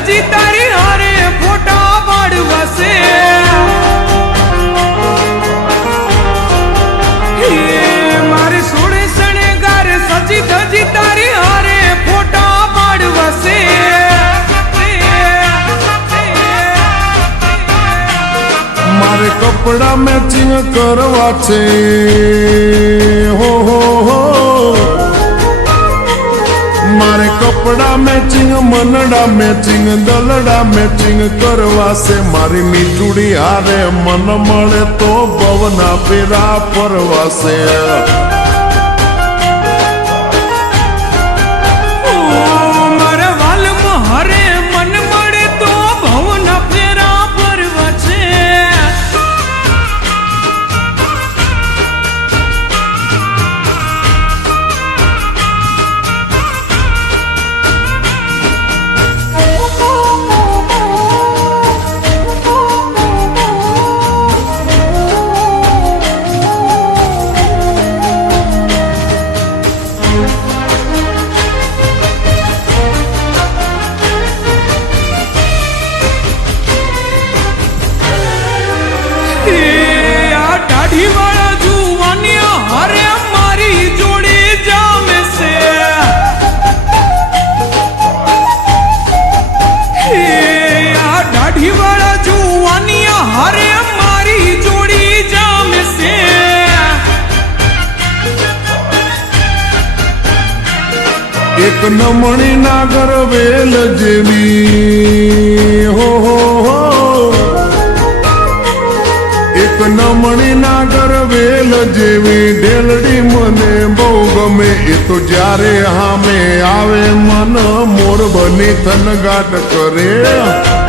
ધજી તારી હારે ફોટા પાડવાશે હે મારે સોળે શણગાર સજી ધજી તારી હારે ફોટા પાડવાશે મારે કપડા મેચિંગ કરવા છે. હો હો હો. મારે કપડા મેચિંગ મનડા મેચિંગ દલડા મેચિંગ કરવા છે મારી મીઠુડી હારે મન મળે તો ભવના પેરા પરવાશે હરે મારી જોડે જામે વાળા હરે મારી જોડી જામે એક નમણી નાગર વેલ જેવી. હો હો. એક નમણી જેવી ઢેલડી મને બહુ ગમે. એ તો જ્યારે હામે આવે, મન મોર બની થનગાટ કરે.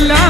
ಇಲ್ಲ